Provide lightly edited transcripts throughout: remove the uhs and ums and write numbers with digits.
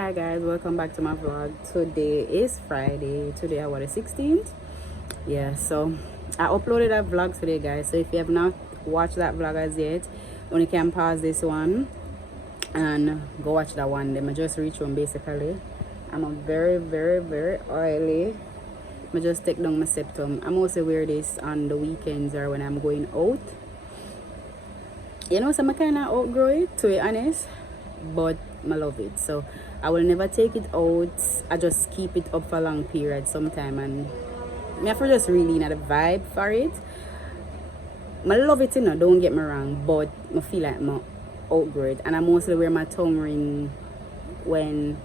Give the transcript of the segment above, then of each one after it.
Hi guys, welcome back to my vlog. Today is Friday. Today I was the 16th. Yeah, so I uploaded a vlog today guys. So if you have not watched that vlog as yet, you can pause this one and go watch that one. Then I just reach home basically. I'm a very oily. I just take down my septum. I mostly wear this on the weekends or when I'm going out. You know, so I kind of outgrow it, to be honest, but I love it. So I will never take it out. I just keep it up for a long period sometime, and I have to just really know the vibe for it. I love it, you know, don't get me wrong, but I feel like I outgrow it. And I mostly wear my tongue ring when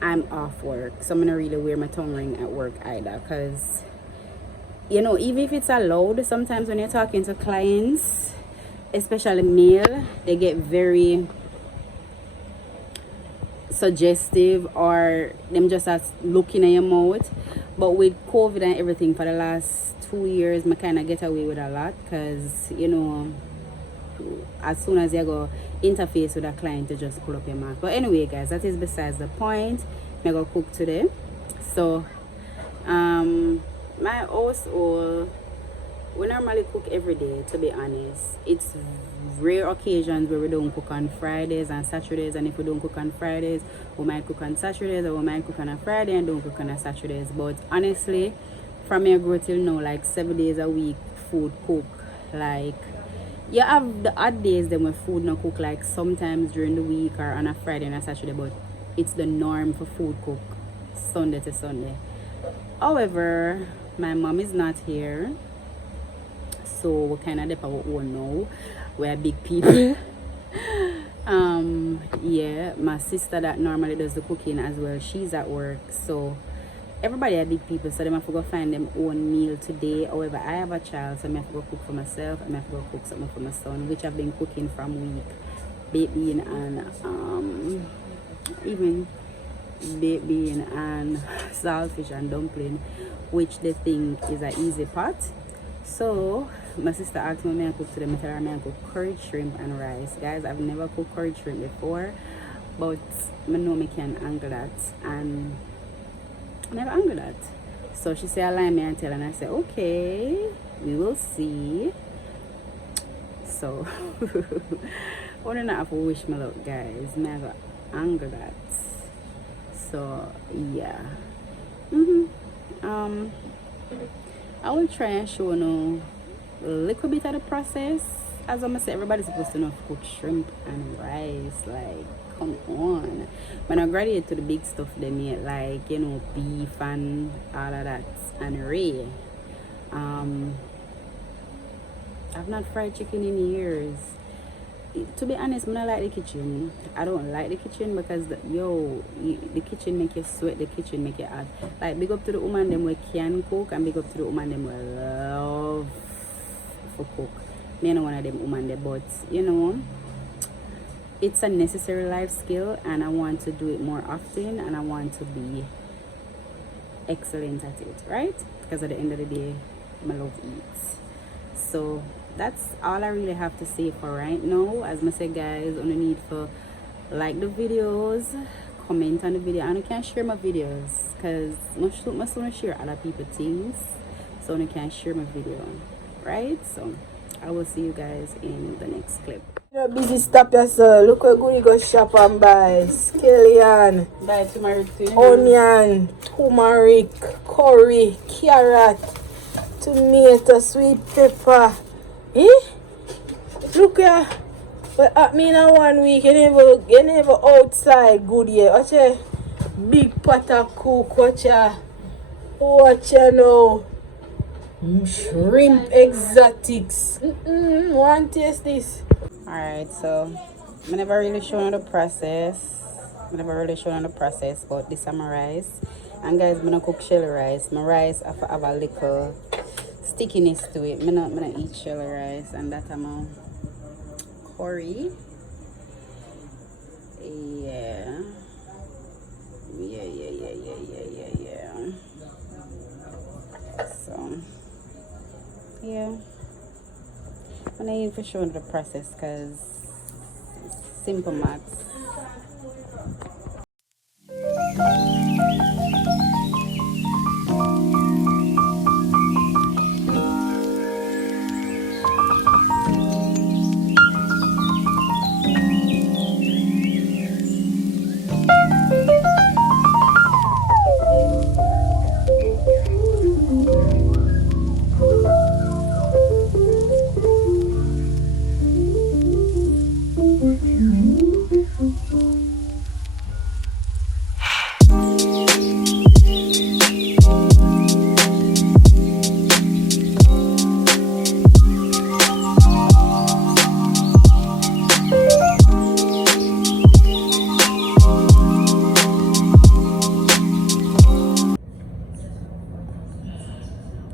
I'm off work. So I'm not really wear my tongue ring at work either, because you know, even if it's allowed, sometimes when you're talking to clients, especially male, they get very suggestive, or them just as looking at your mouth. But with COVID and everything for the last 2 years, I kind of get away with a lot, because you know, as soon as you go interface with a client, you just pull up your mouth. But anyway guys, that is besides the point. I'm gonna cook today. So my household, we normally cook every day, to be honest. It's rare occasions where we don't cook on Fridays and Saturdays, and if we don't cook on Fridays, we might cook on Saturdays, or we might cook on a Friday and don't cook on a Saturdays. But honestly, from your growth till now, like 7 days a week, food cook. Like, you have the odd days then when food not cook, like sometimes during the week or on a Friday and a Saturday, but it's the norm for food cook Sunday to Sunday. However, my mom is not here, so we kind of dep our own now. We're big people. Yeah, my sister that normally does the cooking as well, she's at work, so everybody are big people, so they have to go find them own meal today. However, I have a child, so I have to go cook for myself, and I have to go cook something for my son, which I've been cooking from week. Baked bean and even baked bean and saltfish and dumpling, which they think is an easy pot. So my sister asked me to cook today. I tell her I cook curried shrimp and rice. Guys, I've never cooked curried shrimp before, but I know I can angle that, and I never angle that. So she said, "Allow me and tell," and I said, "Okay, we will see." So I don't know if I wish me luck, guys. I never angle that. So yeah. I will try and show you a little bit of the process. As I'm say, everybody's supposed to know how to cook shrimp and rice. Like, come on. When I graduate to the big stuff they make, like, you know, beef and all of that, and ray. I've not fried chicken in years. To be honest, I don't like the kitchen. I don't like the kitchen because the kitchen make you sweat, the kitchen make you hot. Like, big up to the woman them we can cook, and big up to the woman them we love for cook. Me not one of them woman there, but you know, it's a necessary life skill, and I want to do it more often, and I want to be excellent at it, right? Because at the end of the day, I love eats. So that's all I really have to say for right now. As I said, guys, on the need for like the videos, comment on the video, and you can share my videos, because I want to share other people things, so you can share my video, right? So I will see you guys in the next clip. You're busy, stop yourself. Look where good you go shop and buy scallion, Buy turmeric, onion, turmeric, curry, carrot, tomato, sweet pepper. Eh? Look here. But at me in 1 week, you never outside good here. Watch a big pot of cook. Watch ya now. Shrimp exotics. Want to taste this? Alright, so I never really shown the process. But this is my rice. And guys, I'm gonna cook shell rice. My rice have a little stickiness to it. I'm not eat shell rice, and that I'm a curry. Yeah. So yeah, I'm not even for showing the process, because simple maths.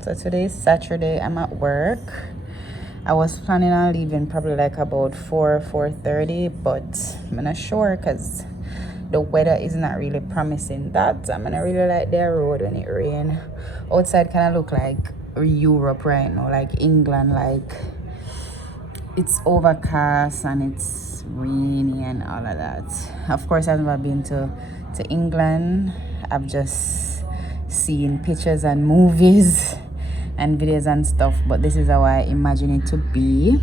So today is Saturday. I'm at work. I was planning on leaving probably like about 4:30, but I'm not sure because the weather is not really promising that. I'm gonna really like their road when it rain. Outside kind of look like Europe right now, like England, like it's overcast and it's rainy and all of that. Of course, I've never been to England. I've just seen pictures and movies and videos and stuff, but this is how I imagine it to be.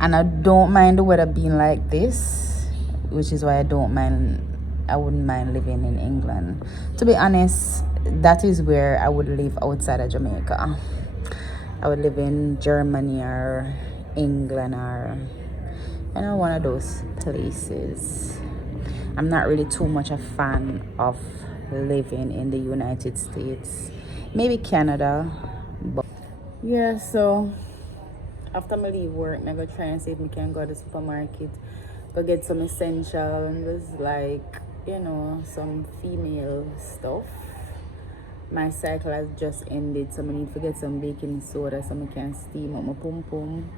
And I don't mind the weather being like this, which is why I wouldn't mind living in England. To be honest, that is where I would live outside of Jamaica. I would live in Germany or England or one of those places. I'm not really too much a fan of living in the United States. Maybe Canada, but yeah. So after I leave work, I go try and see if I can go to the supermarket, go get some essentials like some female stuff. My cycle has just ended, so I need to get some baking soda so I can steam up my pum pum.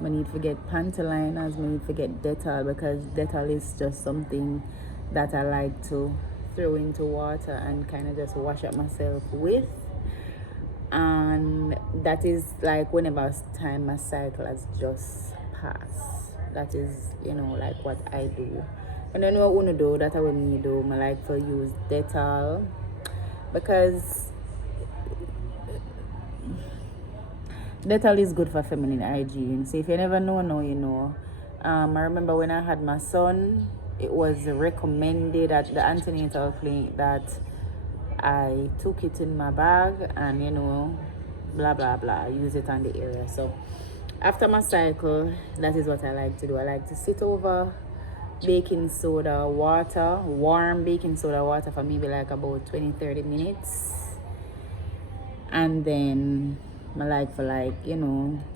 I need to get panty liners, I need to get Dettol, because Dettol is just something that I like to throw into water and kind of just wash up myself with. And that is like whenever time my cycle has just passed. That is, like what I do. And then what I want to do, that I will me do, I like to use Dettol, because Dettol is good for feminine hygiene. So if you never know, now you know. I remember when I had my son, it was recommended at the antenatal clinic that I took it in my bag and blah blah blah, use it on the area. So after my cycle, that is what I like to do. I like to sit over baking soda water, warm baking soda water for maybe like about 20-30 minutes, and then I like for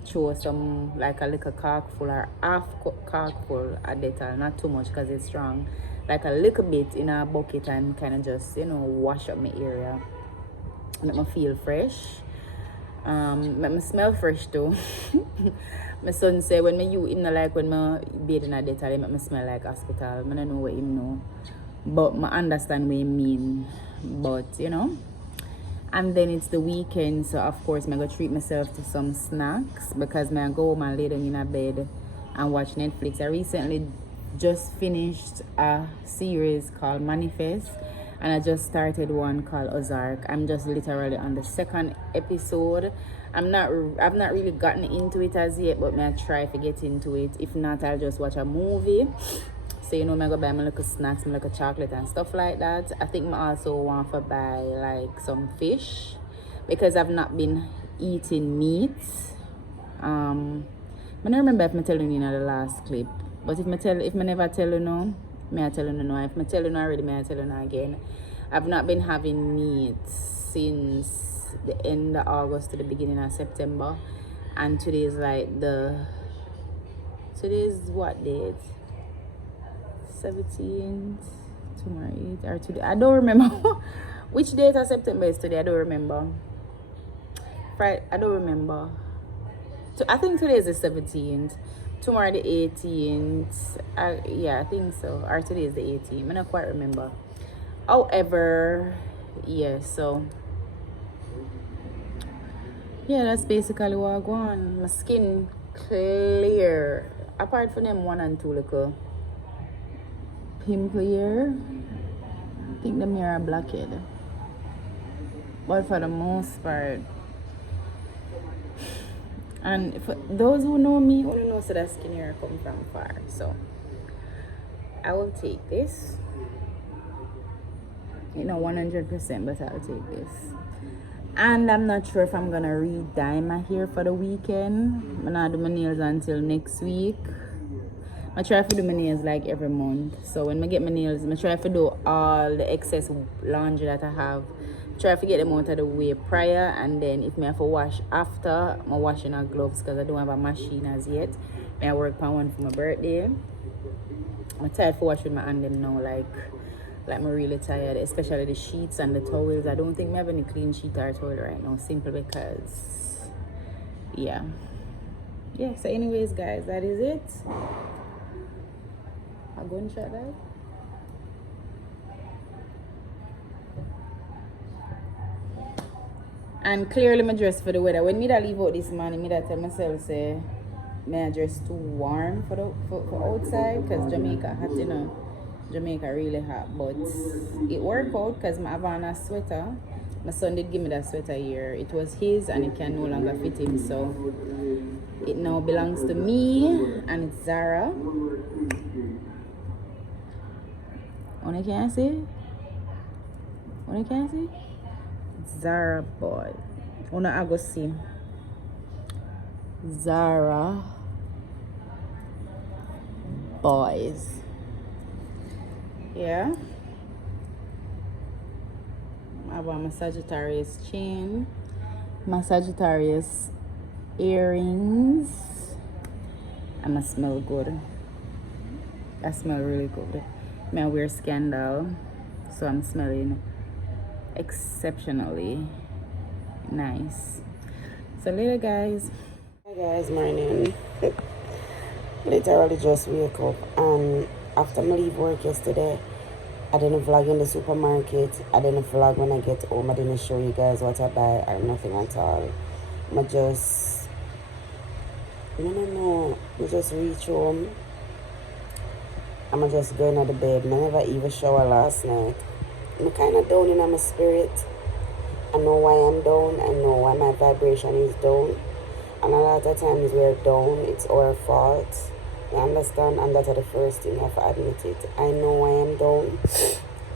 throw some like a little cork full or half cork full of Dettol, not too much because it's strong, like a little bit in a bucket, and kind of just wash up my area, make me feel fresh, make me smell fresh too. My son say when when I bathe in a Dettol, it make me smell like hospital. I don't know what him know, but I understand what he mean. But and then it's the weekend, so of course I'm gonna treat myself to some snacks, because I go home and lay down in a bed and watch Netflix. I recently just finished a series called Manifest, and I just started one called Ozark. I'm just literally on the second episode. I've not really gotten into it as yet, but I try to get into it. If not, I'll just watch a movie. So I go buy my little snacks, my little chocolate and stuff like that. I think I also want to buy like some fish, because I've not been eating meat. I don't remember if I tell you in the last clip, but if I never tell you now, may I tell you now. If I tell you now already, may I tell you now again. I've not been having meat since the end of August to the beginning of September, and today is today's what date? 17th, tomorrow 8th, or today, I don't remember. Which date of September is today? I don't remember. Friday, I don't remember. I think today is the 17th, tomorrow the 18th. Yeah, I think so. Or today is the 18th. I don't quite remember. However, yeah, so yeah, that's basically what I go on. My skin clear. Apart from them 1 and 2 little pimple here, I think the mirror blackhead. But for the most part, and for those who know me, only know so that skin here come from far. So I will take this. 100%, but I'll take this. And I'm not sure if I'm gonna re-dye my hair for the weekend. I'm not do my nails until next week. I try to do my nails like every month. So when I get my nails, I try to do all the excess laundry that I have. Try to get them out of the way prior, and then if I have to wash after, I'm washing our gloves because I don't have a machine as yet. I work on one for my birthday. I'm tired for washing my hand them now, like Like, I'm really tired, especially the sheets and the towels. I don't think I have any clean sheet or towel right now, simply because, yeah. So anyways, guys, that is it. I'll go and shut that. And clearly my dress for the weather. When me that leave out this morning, me that tell myself say my dress too warm for outside, because Jamaica hot, you know. Jamaica really hot, but it worked out because I have on a sweater. My son did give me that sweater here. It was his and it can no longer fit him, so it now belongs to me, and it's Zara. What I can see? It's Zara, boy. I go see Zara boys. Yeah. I have my Sagittarius chain, my Sagittarius earrings, and I smell good. I smell really good. I wear Scandal, so I'm smelling exceptionally nice. So later, guys. Hi guys, morning. Literally just wake up, and after I leave work yesterday, I didn't vlog in the supermarket. I didn't vlog when I get home. I didn't show you guys what I buy or nothing at all. I just I just reach home. I'm just going to the bed. I never even shower last night. I'm kind of down in my spirit. I know why I'm down. I know why my vibration is down. And a lot of times we're down, it's our fault. You understand? And that's the first thing I have to admit it. I know why I'm down,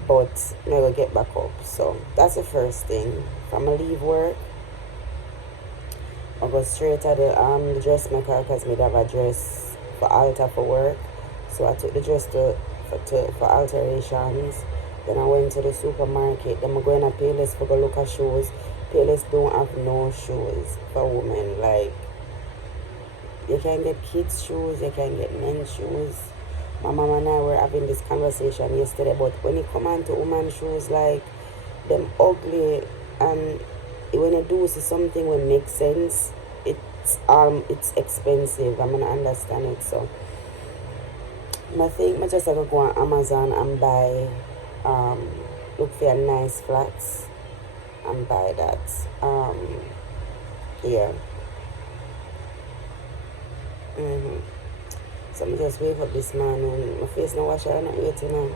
but I'm going to get back up. So that's the first thing. From I leave work, I go straight to the dressmaker because I have a dress for alter for work. So I took the dress for alterations. Then I went to the supermarket. Then I go in a Payless for go look at shoes. Payless don't have no shoes for women. Like, you can get kids shoes, you can get men's shoes. My mama and I were having this conversation yesterday, but when it come on to women's shoes, like, them ugly, and when you do see something will make sense, it's expensive. I'm gonna understand it. So I think I just have to go on Amazon and buy look for a nice flats and buy that. Yeah. So I just wake up this morning. My face no wash or not yet, you know.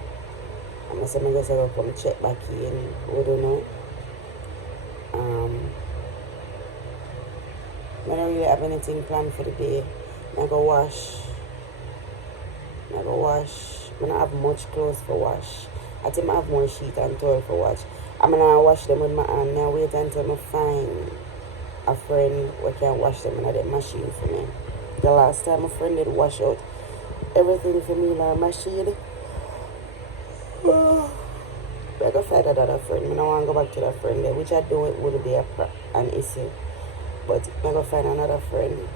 And I said I just have to come check back in. We don't know. I don't really have anything planned for the day. I go wash. I don't have much clothes for wash. I think I have more sheet and towel for wash. I'm gonna wash them with my hand. Now wait until I find a friend who can wash them in the machine for me. The last time a friend did wash out everything for me in a machine. I gotta find another friend. I don't want to go back to that friend there, which I do it would be an issue. But I gotta find another friend.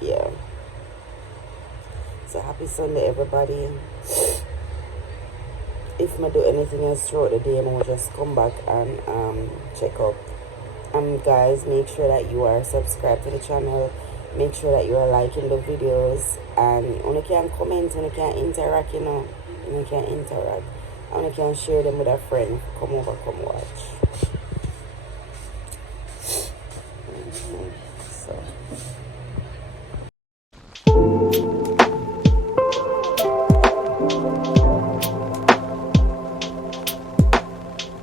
Yeah. So happy Sunday, everybody. If I do anything else throughout the day, I will just come back and check up. Guys, make sure that you are subscribed to the channel. Make sure that you are liking the videos, and you can comment, you can interact, you know. You can interact, and you can share them with a friend. Come over, come watch. So